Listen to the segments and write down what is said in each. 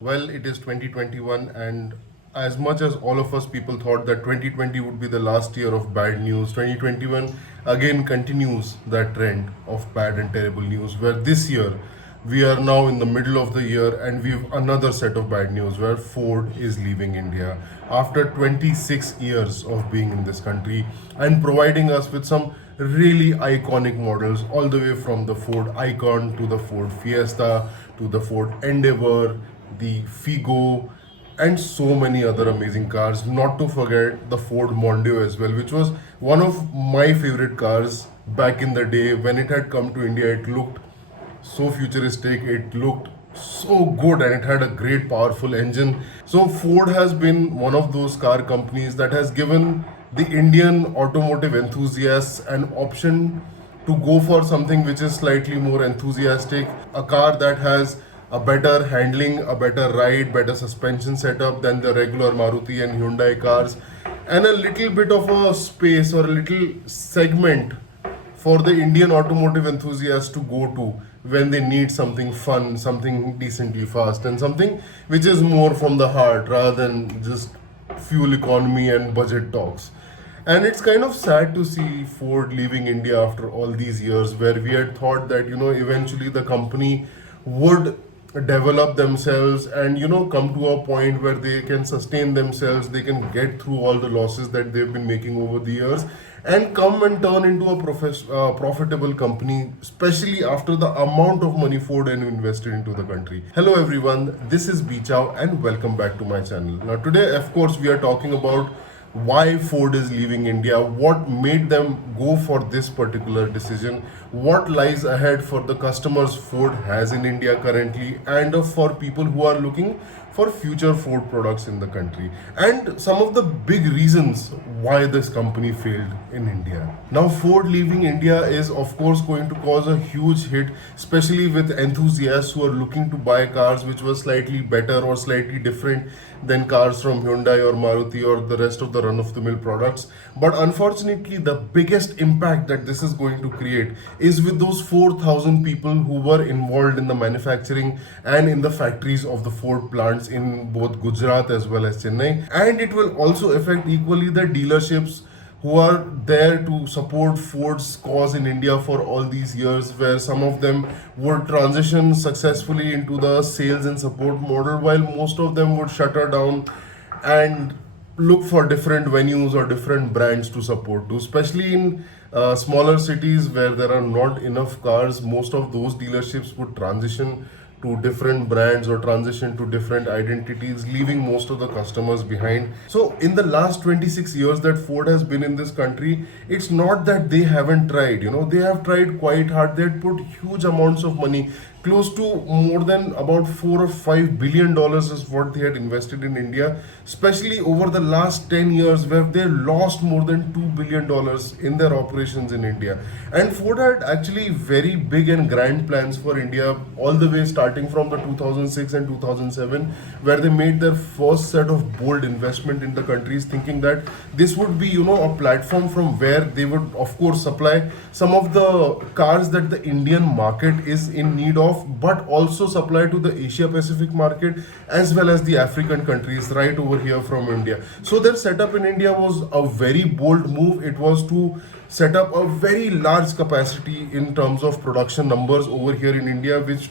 Well, it is 2021, and as much as all of us people thought that 2020 would be the last year of bad news, 2021 again continues that trend of bad and terrible news. Where this year we are now in the middle of the year and we have another set of bad news where Ford is leaving India after 26 years of being in this country and providing us with some really iconic models, all the way from the Ford Icon to the Ford Fiesta to the Ford Endeavor, the Figo, and so many other amazing cars. Not to forget the Ford Mondeo as well, which was one of my favorite cars back in the day. When it had come to India, it looked so futuristic, it looked so good, and it had a great powerful engine. So Ford has been one of those car companies that has given the Indian automotive enthusiasts an option to go for something which is slightly more enthusiastic, a car that has a better handling, a better ride, better suspension setup than the regular Maruti and Hyundai cars, and a little bit of a space or a little segment for the Indian automotive enthusiasts to go to when they need something fun, something decently fast, and something which is more from the heart rather than just fuel economy and budget talks. And it's kind of sad to see Ford leaving India after all these years, where we had thought that, eventually the company would develop themselves and, come to a point where they can sustain themselves, they can get through all the losses that they've been making over the years and come and turn into a profitable company, especially after the amount of money Ford had invested into the country. Hello everyone, this is Bichao and welcome back to my channel. Now today, of course, we are talking about why Ford is leaving India, what made them go for this particular decision, what lies ahead for the customers Ford has in India currently, and for people who are looking for future Ford products in the country, and some of the big reasons why this company failed in India. Now, Ford leaving India is, of course, going to cause a huge hit, especially with enthusiasts who are looking to buy cars which were slightly better or slightly different than cars from Hyundai or Maruti or the rest of the run of the mill products. But unfortunately, the biggest impact that this is going to create is with those 4,000 people who were involved in the manufacturing and in the factories of the Ford plants in both Gujarat as well as Chennai. And it will also affect equally the dealerships who are there to support Ford's cause in India for all these years, where some of them would transition successfully into the sales and support model, while most of them would shutter down and look for different venues or different brands to support to, especially in smaller cities where there are not enough cars. Most of those dealerships would transition to different brands or transition to different identities, leaving most of the customers behind. So, in the last 26 years that Ford has been in this country, it's not that they haven't tried, they have tried quite hard. They had put huge amounts of money, close to more than about $4 or $5 billion is what they had invested in India, especially over the last 10 years, where they lost more than $2 billion in their operations in India. And Ford had actually very big and grand plans for India, all the way starting from the 2006 and 2007, where they made their first set of bold investment in the countries, thinking that this would be, a platform from where they would, of course, supply some of the cars that the Indian market is in need of, but also supply to the Asia Pacific market as well as the African countries right over here from India. So their setup in India was a very bold move. It was to set up a very large capacity in terms of production numbers over here in India, which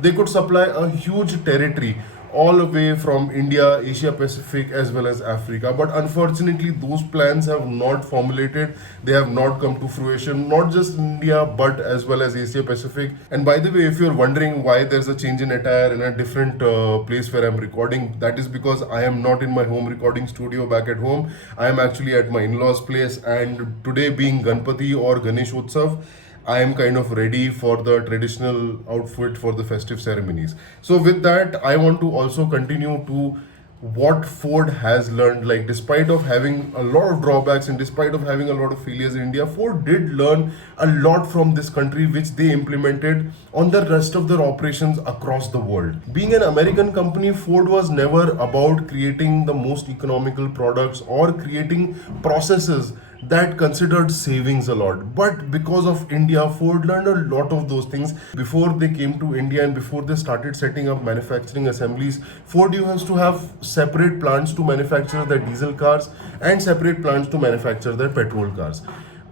they could supply a huge territory all the way from India, Asia Pacific, as well as Africa. But unfortunately, those plans have not formulated, they have not come to fruition, not just India, but as well as Asia Pacific. And by the way, if you're wondering why there's a change in attire in a different place where I'm recording, that is because I am not in my home recording studio back at home. I am actually at my in law's place, and today being Ganpati or Ganesh Utsav, I am kind of ready for the traditional outfit for the festive ceremonies. So, with that, I want to also continue to what Ford has learned. Like, despite of having a lot of drawbacks and despite of having a lot of failures in India, Ford did learn a lot from this country, which they implemented on the rest of their operations across the world. Being an American company, Ford was never about creating the most economical products or creating processes that considered savings a lot. But because of India, Ford learned a lot of those things. Before they came to India and before they started setting up manufacturing assemblies, Ford used to have separate plants to manufacture their diesel cars and separate plants to manufacture their petrol cars.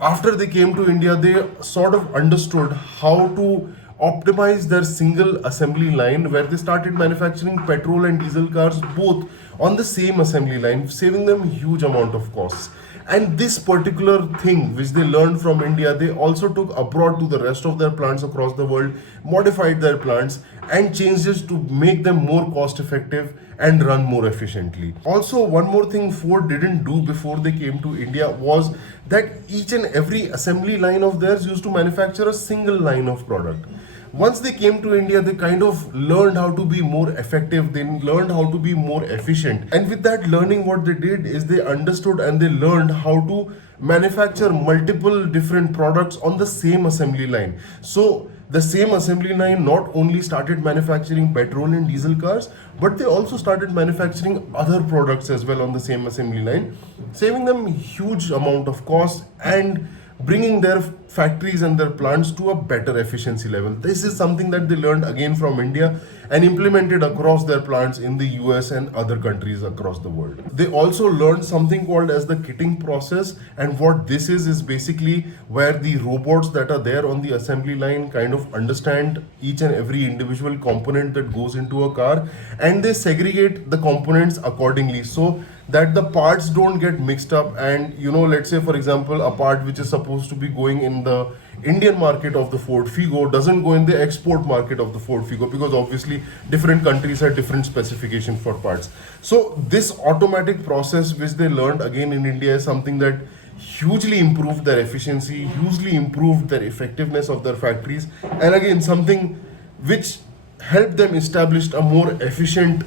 After they came to India, they sort of understood how to optimize their single assembly line, where they started manufacturing petrol and diesel cars both on the same assembly line, saving them huge amount of costs. And this particular thing which they learned from India, they also took abroad to the rest of their plants across the world, modified their plants and changed it to make them more cost effective and run more efficiently. Also, one more thing Ford didn't do before they came to India was that each and every assembly line of theirs used to manufacture a single line of product. Once they came to India, they kind of learned how to be more effective, they learned how to be more efficient. And with that learning, what they did is they understood and they learned how to manufacture multiple different products on the same assembly line. So the same assembly line not only started manufacturing petrol and diesel cars, but they also started manufacturing other products as well on the same assembly line, saving them huge amount of cost and bringing their factories and their plants to a better efficiency level. This is something that they learned again from India and implemented across their plants in the US and other countries across the world. They also learned something called as the kitting process, and what this is basically where the robots that are there on the assembly line kind of understand each and every individual component that goes into a car, and they segregate the components accordingly so that the parts don't get mixed up. And let's say for example, a part which is supposed to be going in the Indian market of the Ford Figo doesn't go in the export market of the Ford Figo, because obviously different countries have different specifications for parts. So this automatic process which they learned again in India is something that hugely improved their efficiency, hugely improved their effectiveness of their factories, and again something which helped them establish a more efficient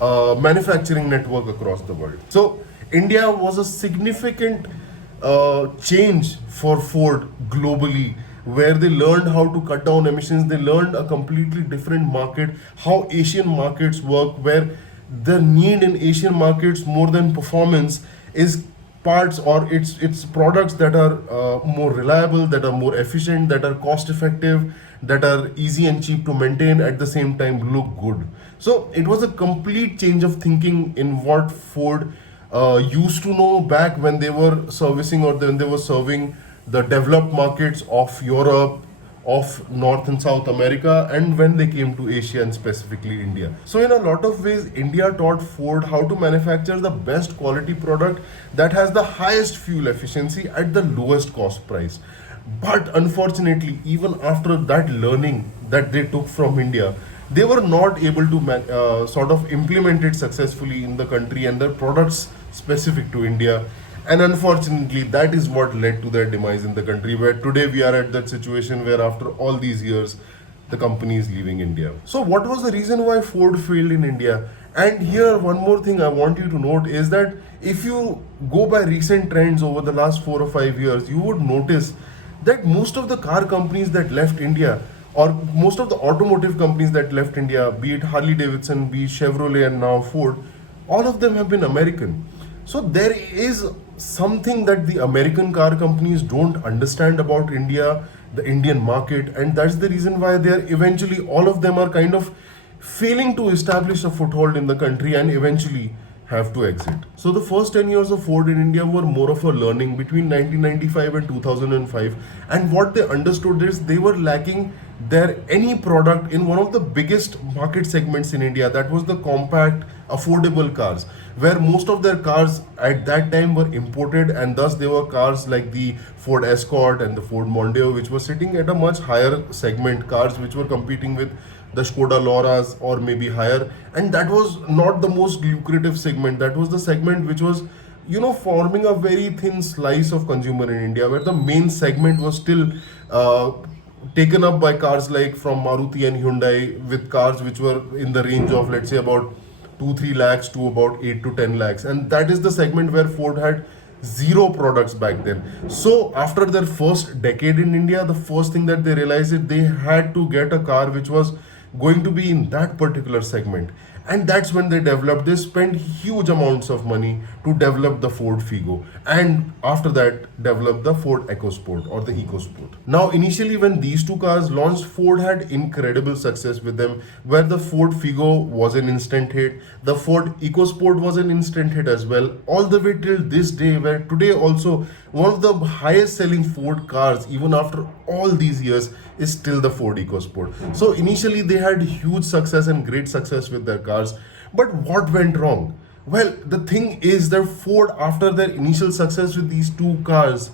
manufacturing network across the world. So India was a significant change for Ford globally, where they learned how to cut down emissions. They learned a completely different market, how Asian markets work, where the need in Asian markets more than performance is parts, or it's products that are more reliable, that are more efficient, that are cost effective, that are easy and cheap to maintain, at the same time look good. So it was a complete change of thinking in what Ford used to know back when they were servicing, or when they were serving the developed markets of Europe, of North and South America, and when they came to Asia and specifically India. So in a lot of ways, India taught Ford how to manufacture the best quality product that has the highest fuel efficiency at the lowest cost price. But unfortunately, even after that learning that they took from India, they were not able to sort of implement it successfully in the country and their products specific to India. And unfortunately, that is what led to their demise in the country, where today we are at that situation where after all these years, the company is leaving India. So what was the reason why Ford failed in India? And here, one more thing I want you to note is that if you go by recent trends over the last 4 or 5 years, you would notice that most of the car companies that left India, or most of the automotive companies that left India, be it Harley Davidson, be it Chevrolet, and now Ford, all of them have been American. So there is something that the American car companies don't understand about India, the Indian market, and that's the reason why they are eventually, all of them are kind of failing to establish a foothold in the country and eventually have to exit. So the first 10 years of Ford in India were more of a learning between 1995 and 2005, and what they understood is they were lacking their any product in one of the biggest market segments in India, that was the compact affordable cars, where most of their cars at that time were imported, and thus they were cars like the Ford Escort and the Ford Mondeo, which were sitting at a much higher segment, cars which were competing with the Skoda Loras or maybe higher, and that was not the most lucrative segment. That was the segment which was forming a very thin slice of consumer in India, where the main segment was still taken up by cars like from Maruti and Hyundai, with cars which were in the range of, let's say, about 2-3 lakhs to about 8 to 10 lakhs, and that is the segment where Ford had zero products back then. So after their first decade in India, the first thing that they realized is they had to get a car which was going to be in that particular segment. And that's when they spent huge amounts of money to develop the Ford Figo, and after that develop the Ford EcoSport or the EcoSport. Now initially when these two cars launched, Ford had incredible success with them, where the Ford Figo was an instant hit, the Ford EcoSport was an instant hit as well, all the way till this day, where today also one of the highest selling Ford cars even after all these years is still the Ford EcoSport. So initially they had huge success and great success with their cars. But what went wrong? Well, the thing is that Ford, after their initial success with these two cars,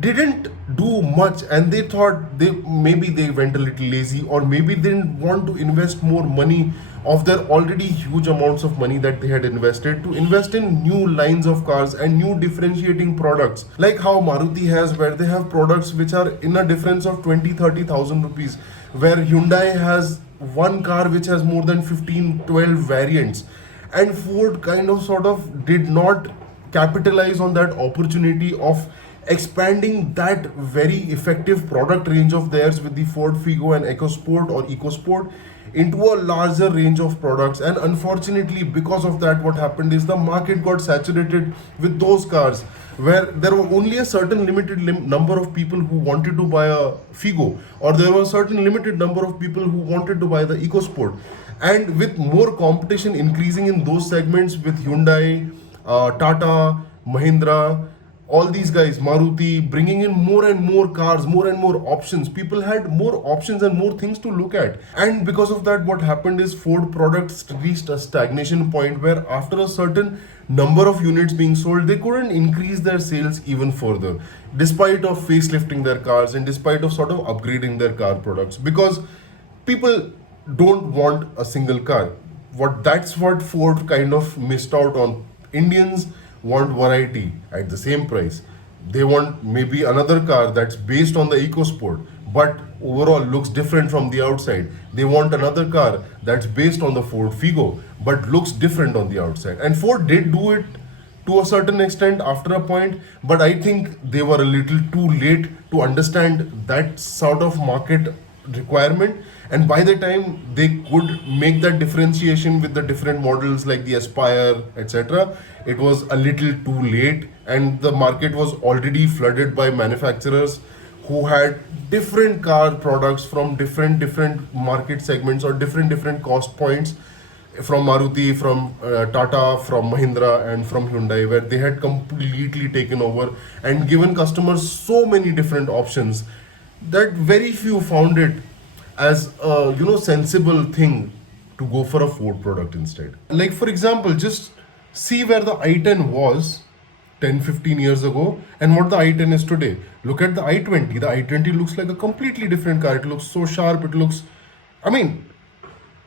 didn't do much, and they thought they went a little lazy, or maybe they didn't want to invest more money of their already huge amounts of money that they had invested to invest in new lines of cars and new differentiating products, like how Maruti has, where they have products which are in a difference of 20-30,000 rupees, where Hyundai has one car which has more than 15-12 variants. And Ford kind of sort of did not capitalize on that opportunity of expanding that very effective product range of theirs with the Ford Figo and EcoSport or EcoSport into a larger range of products. And unfortunately, because of that, what happened is the market got saturated with those cars, where there were only a certain limited number of people who wanted to buy a Figo, or there were a certain limited number of people who wanted to buy the EcoSport. And with more competition increasing in those segments with Hyundai, Tata, Mahindra, all these guys, Maruti, bringing in more and more cars, more and more options. People had more options and more things to look at. And because of that, what happened is Ford products reached a stagnation point where after a certain number of units being sold, they couldn't increase their sales even further, despite of facelifting their cars and despite of sort of upgrading their car products, because people don't want a single car. That's what Ford kind of missed out on. Indians want variety at the same price. They want maybe another car that's based on the EcoSport but overall looks different from the outside. They want another car that's based on the Ford Figo but looks different on the outside. And Ford did do it to a certain extent after a point, but I think they were a little too late to understand that sort of market requirement. And by the time they could make that differentiation with the different models like the Aspire, etc., it was a little too late, and the market was already flooded by manufacturers who had different car products from different market segments or different cost points, from Maruti, from Tata, from Mahindra, and from Hyundai, where they had completely taken over and given customers so many different options that very few found it as a sensible thing to go for a Ford product instead. Like for example, just see where the i10 was 10-15 years ago and what the i10 is today. Look at the i20. The i20 looks like a completely different car. It looks so sharp. It looks, I mean,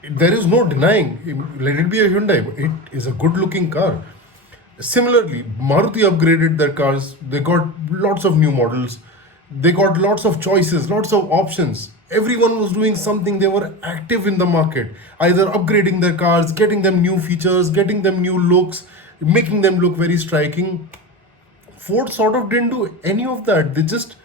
there is no denying, let it be a Hyundai, but it is a good looking car. Similarly, Maruti upgraded their cars. They got lots of new models. They got lots of choices, lots of options. Everyone was doing something. They were active in the market, either upgrading their cars, getting them new features, getting them new looks, making them look very striking. Ford sort of didn't do any of that. They just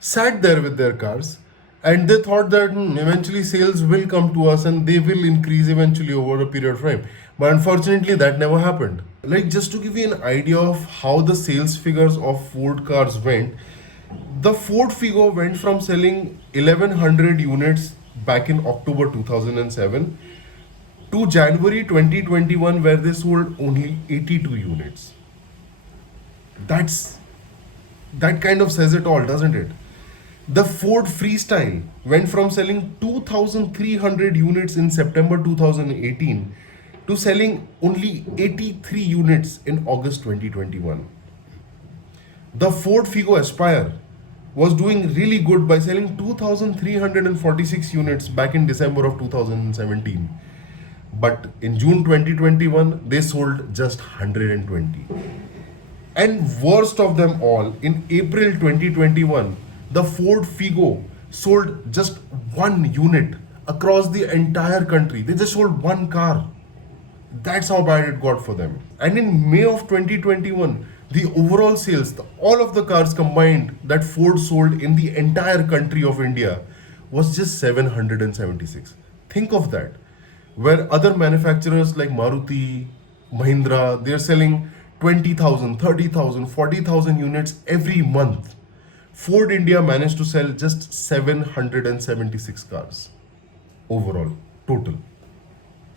sat there with their cars and they thought that eventually sales will come to us and they will increase eventually over a period of time. But unfortunately, that never happened. Like, just to give you an idea of how the sales figures of Ford cars went, the Ford Figo went from selling 1100 units back in October 2007 to January 2021, where they sold only 82 units. That kind of says it all, doesn't it? The Ford Freestyle went from selling 2,300 units in September 2018 to selling only 83 units in August 2021. The Ford Figo Aspire was doing really good by selling 2,346 units back in December of 2017. But in June 2021, they sold just 120. And worst of them all, in April 2021, the Ford Figo sold just one unit across the entire country. They just sold one car. That's how bad it got for them. And in May of 2021, the overall sales, all of the cars combined that Ford sold in the entire country of India was just 776. Think of that. where other manufacturers like Maruti, Mahindra, they're selling 20,000, 30,000, 40,000 units every month. Ford India managed to sell just 776 cars overall, total.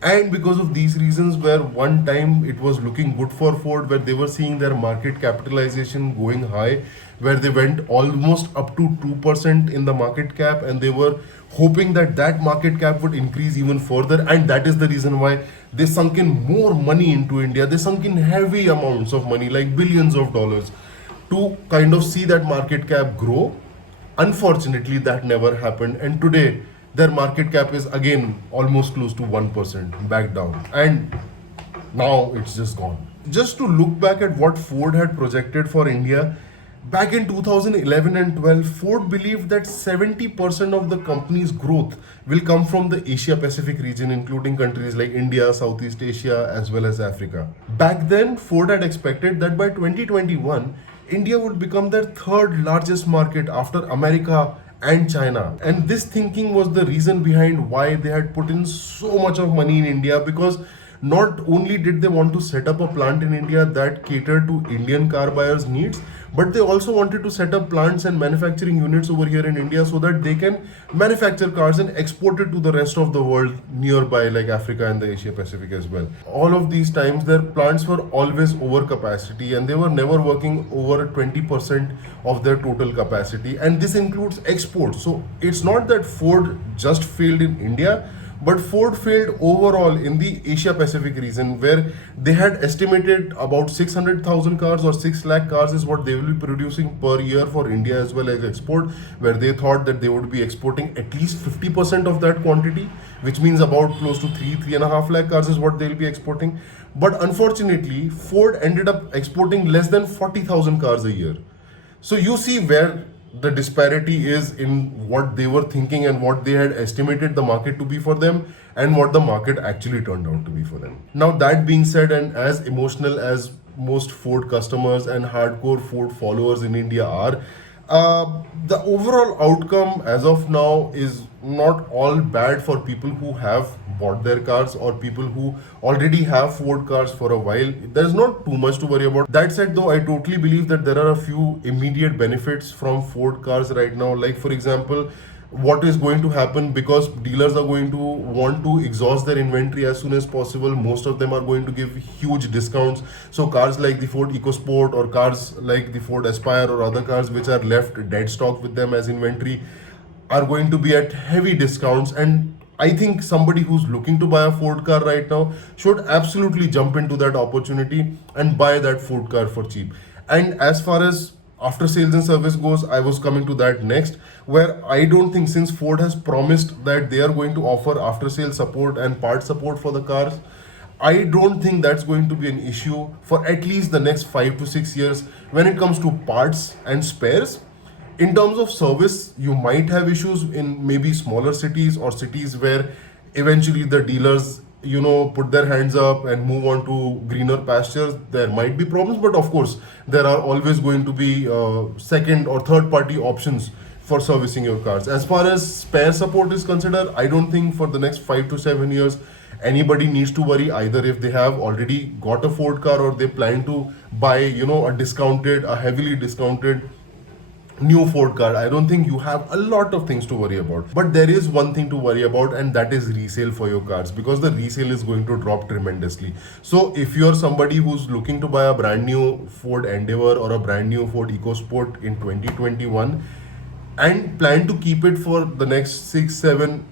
And because of these reasons, where one time it was looking good for Ford, where they were seeing their market capitalization going high, where they went almost up to 2% in the market cap, and they were hoping that that market cap would increase even further. And that is the reason why they sunk in more money into India. They sunk in heavy amounts of money, like billions of dollars, to kind of see that market cap grow. Unfortunately, that never happened, and today their market cap is again almost close to 1%, back down, and now it's just gone. Just to look back at what Ford had projected for India, back in 2011 and 12, Ford believed that 70% of the company's growth will come from the Asia Pacific region, including countries like India, Southeast Asia, as well as Africa. Back then, Ford had expected that by 2021, India would become their third largest market after America and China. And this thinking was the reason behind why they had put in so much of money in India, because not only did they want to set up a plant in India that catered to Indian car buyers' needs, but they also wanted to set up plants and manufacturing units over here in India so that they can manufacture cars and export it to the rest of the world nearby, like Africa and the Asia Pacific as well. All of these times, their plants were always over capacity, and they were never working over 20% of their total capacity. And this includes exports. So it's not that Ford just failed in India, but Ford failed overall in the Asia Pacific region, where they had estimated about 600,000 cars or 6 lakh cars is what they will be producing per year for India as well as export, where they thought that they would be exporting at least 50% of that quantity, which means about close to 3.5 lakh cars is what they'll be exporting. But unfortunately, Ford ended up exporting less than 40,000 cars a year. So you see where the disparity is in what they were thinking and what they had estimated the market to be for them, and what the market actually turned out to be for them. Now, that being said, and as emotional as most Ford customers and hardcore Ford followers in India are, the overall outcome as of now is not all bad for people who have bought their cars or people who already have Ford cars for a while. There's not too much to worry about. That said, though, I totally believe that there are a few immediate benefits from Ford cars right now. Like, for example, what is going to happen, because dealers are going to want to exhaust their inventory as soon as possible. Most of them are going to give huge discounts. So cars like the Ford EcoSport or cars like the Ford Aspire or other cars which are left dead stock with them as inventory are going to be at heavy discounts. And I think somebody who's looking to buy a Ford car right now should absolutely jump into that opportunity and buy that Ford car for cheap. And as far as after sales and service goes, I was coming to that next, where I don't think, since Ford has promised that they are going to offer after sales support and part support for the cars, I don't think that's going to be an issue for at least the next 5 to 6 years when it comes to parts and spares. In terms of service, you might have issues in maybe smaller cities or cities where eventually the dealers, put their hands up and move on to greener pastures. There might be problems, but of course there are always going to be second or third party options for servicing your cars. As far as spare support is concerned, I don't think for the next 5 to 7 years anybody needs to worry, either if they have already got a Ford car or they plan to buy a heavily discounted new Ford car. I don't think you have a lot of things to worry about. But there is one thing to worry about, and that is resale for your cars, because the resale is going to drop tremendously. So if you're somebody who's looking to buy a brand new Ford Endeavor or a brand new Ford EcoSport in 2021 and plan to keep it for the next 6, 7,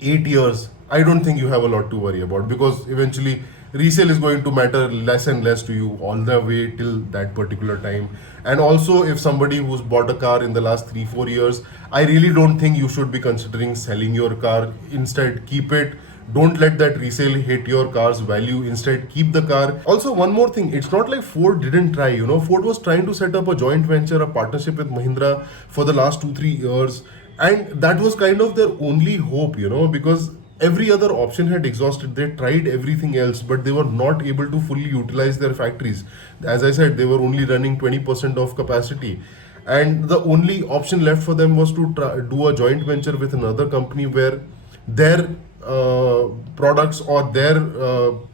8 years, I don't think you have a lot to worry about, because eventually resale is going to matter less and less to you all the way till that particular time. And also, if somebody who's bought a car in the last 3, 4 years, I really don't think you should be considering selling your car. Instead, keep it. Don't let that resale hit your car's value. Instead, keep the car. Also, one more thing, it's not like Ford didn't try. Ford was trying to set up a joint venture, a partnership with Mahindra for the last 2, 3 years. And that was kind of their only hope, because every other option had exhausted. They tried everything else, but they were not able to fully utilize their factories. As I said, they were only running 20% of capacity. And the only option left for them was to do a joint venture with another company where their products or their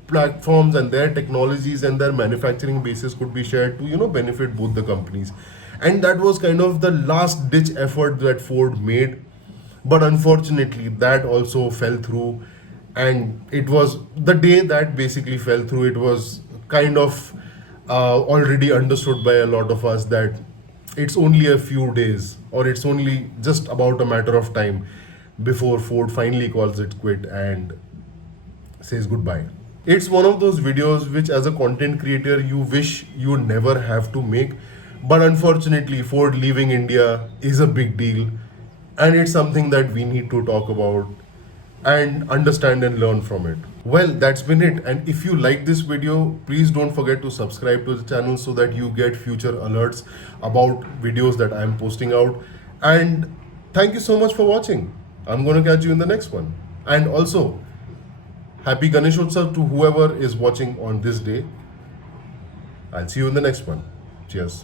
platforms and their technologies and their manufacturing bases could be shared to benefit both the companies. And that was kind of the last ditch effort that Ford made, but unfortunately that also fell through. And it was the day that basically fell through, it was kind of already understood by a lot of us that it's only a few days, or it's only just about a matter of time before Ford finally calls it quit and says goodbye. It's one of those videos which, as a content creator, you wish you never have to make. But unfortunately, Ford leaving India is a big deal, and it's something that we need to talk about and understand and learn from it. Well, that's been it. And if you like this video, please don't forget to subscribe to the channel so that you get future alerts about videos that I'm posting out. And thank you so much for watching. I'm going to catch you in the next one. And also, happy Ganeshotsav to whoever is watching on this day. I'll see you in the next one. Cheers.